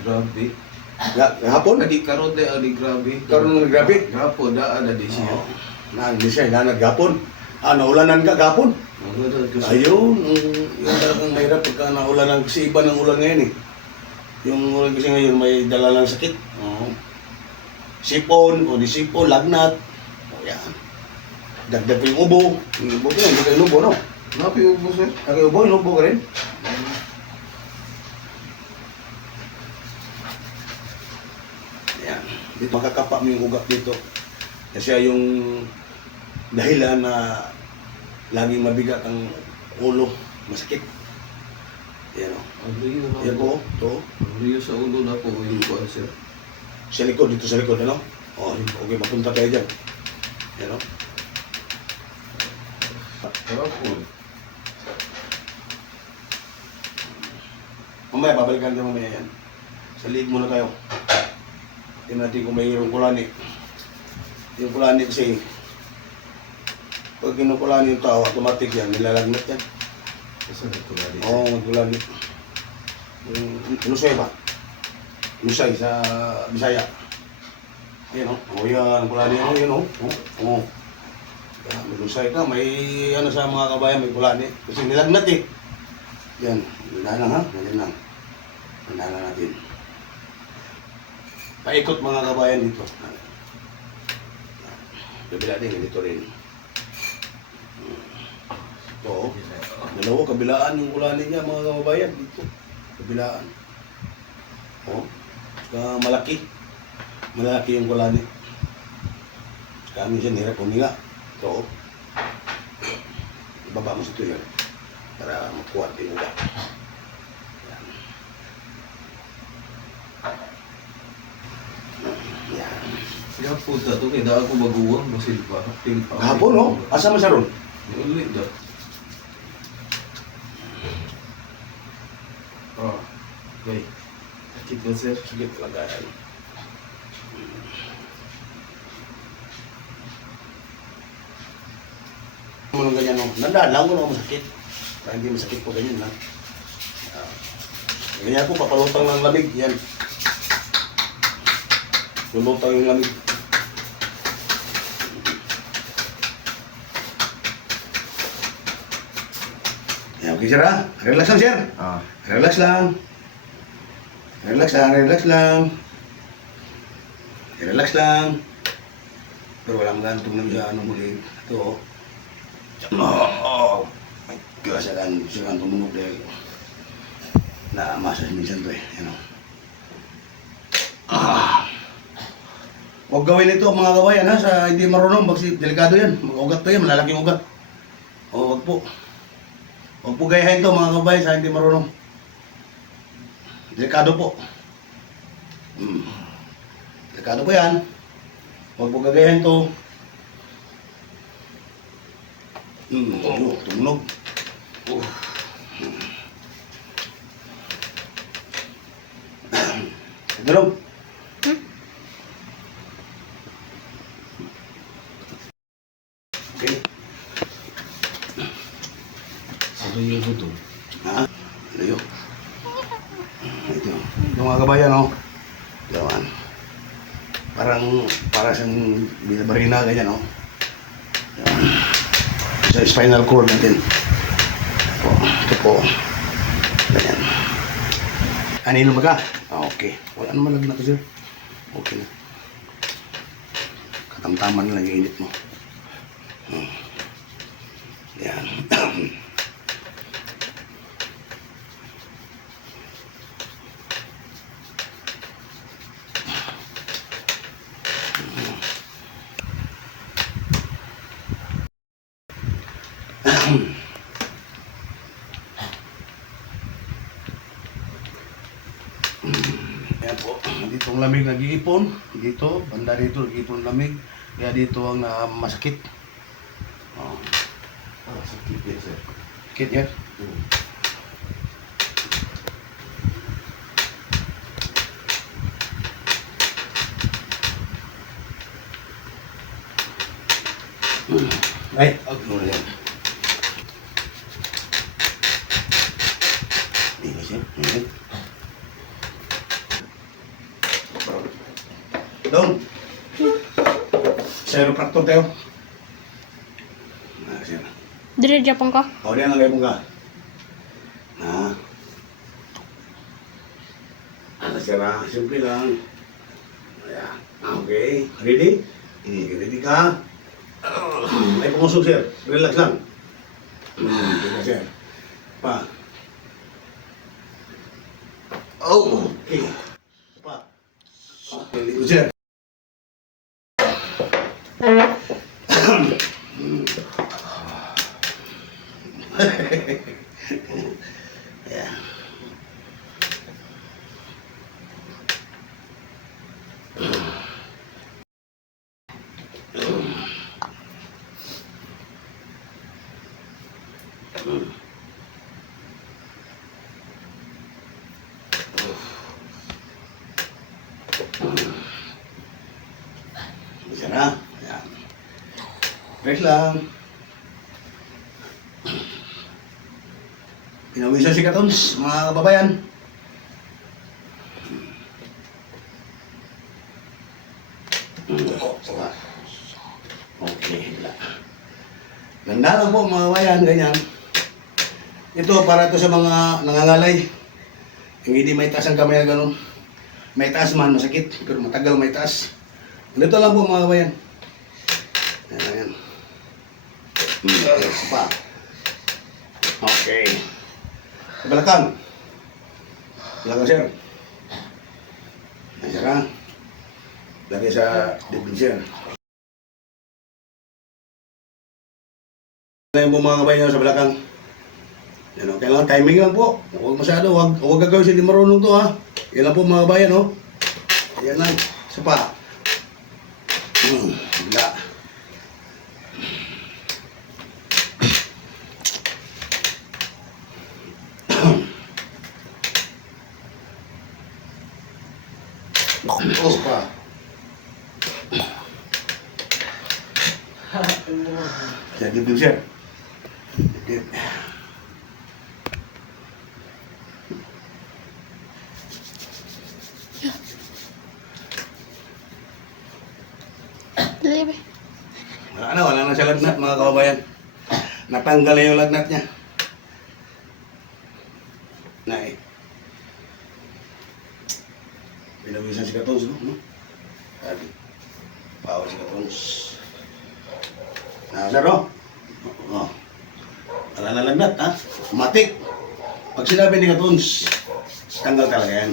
Grabe. Hapon? Adi karon day adi grabe. Karon grabe. Gapo da ada di siya. Nang di siya nanad gapon. Naulanan ka gapon. Ayun, yung talagang mahirap pagka naulanan kasi iba ng ulan ngayon eh. Yung ulan kasi ngayon may dala ng sakit. Sipon, o di sipon, lagnat. O yan. Dagdag pa yung ubo. Yung ubo ko, hindi kayo ubo, no? Napi ubo sir. Kayo ubo, yung ubo ka rin. Yan. Dito makakapa mo yung ugat dito. Kasi yung dahilan na laging mabigat ang ulo, masakit. Yan o. Agriyo na. Yan po, ito. Agriyo sa ulo na po yung kuan sir. Sa likod, dito sa likod, ano? O, okay, mapunta tayo dyan. Yan o. Gapo. Mamaya, babalikan ka mamaya yan. Sa liig muna tayo. Tingnan natin kung mayroong kulani. Yung kulani kasi, pag kinukulani yung tao, automatic yan, nilalagnat yan. Kasi natulali. Oo, kulani. Yung lusay ba? Lusay sa Bisaya. Ayan o. O yan, kulani yan o, yan o. O. May lusay ka, may ano sa mga kabayan, may kulani. Kasi nilagnat eh. Yan, ganyan lang ha, ganyan lang. Ganyan lang natin. Paikot mga kabayan dito. Kabila din, dito rin. Ito, dalawa, kabilaan yung kulani niya mga kabayan dito. Kabilaan. O, malaki. Malaki yung kulani. Kami siya nirap huminga. Ito, ibaba mo sa ito yan. Para makuha din ugat. Yan. Yan. Kaya po da to kay da ako baguwang basil pa. Hapon, no? Asa man sa ron? Ulit da. Ah. Okay. Sakit na sir. Sige talaga yan. Ano ganyan, no? Nandaan lang ko na masakit. Para hindi masakit po ganyan, ha? Ganyan po, papalutang ng lamig. Yan. Lulutang yung lamig. Yan, okay, sir, ha? Relax lang, sir. Relax lang. Relax lang, relax lang. Relax lang. Pero walang gantong lang siya, ano muli. Ito, oh my gosh, siya tumunog dahil naamasa minsan to eh. Ano? Huwag gawin ito mga kabayan ha, sa hindi marunong, kasi delikado yan. Mag-ugat pa yan, malalaking ugat. O, huwag po. Huwag po gayahin to mga kabayan sa hindi marunong. Delikado po. Delikado po yan. Huwag po gagayahin to. Tumunog. Tumunog. Okay. Agriyo po to. Ha? Layo. Ito. Ito mga kabayan, no? Yaman. Para siyang binabarina, ganyan, no? Yaman. Sa spinal cord natin. Ito po. Ganyan. Anino ba ka? Okay. Wala naman lagna ko, sir. Okay na. Katamtaman lang yung init mo. Yan. Ayan po, dito ang lamig nag-iipon. Dito, banda dito, nag-iipon lamig. Kaya dito ang masakit. Sakit yan sir. Sakit yan. Ay, ano yan? Ini siya, ini. Doon. Chiropractor tayo. Sir. Dire Japan ka? O, diyan ang mo ka. Sir, simple lang. Ayan. Okay. Ready? Ready ka? Ay, pumusok, sir. Relax lang. Relax, sir. Pa. Oh, okay. Pa. Ready ko, sir. Ayan. Isa na. Ayan. Break lang. Pinawisan si Katons, mga kababayan. Okay. Ganda lang po mga kababayan, ganyan. Ito para ito sa mga nangangalay. Yung hindi may taas ang kamay na gano'n. May taas man, masakit. Pero matagal may taas. Ganito lang po mga kababayan. Ayan. Pa. Okay. Belakang. Belakang, sir. Ayan na. Lagi sa dibdib, sir. Ayan po mga kababayan sa belakang. Yan, okay lang, timing lang po. Huwag masyado, huwag gagawin siya di marunong to ha. Yan lang po mga bayan, oh. Yan lang, isa pa. Bila. Isa pa. Siya, dibdib siya. Dibdib. Dire. Wala na siya lagnat mga kababayan. Natanggal na yung lagnat niya. Nay. Pinawisan si Katons, no? Sabi. Bawal si Katons. Sir, no? Wala na lagnat, ha? Matik. Pag sinabi ni Katons, tanggal talaga yan.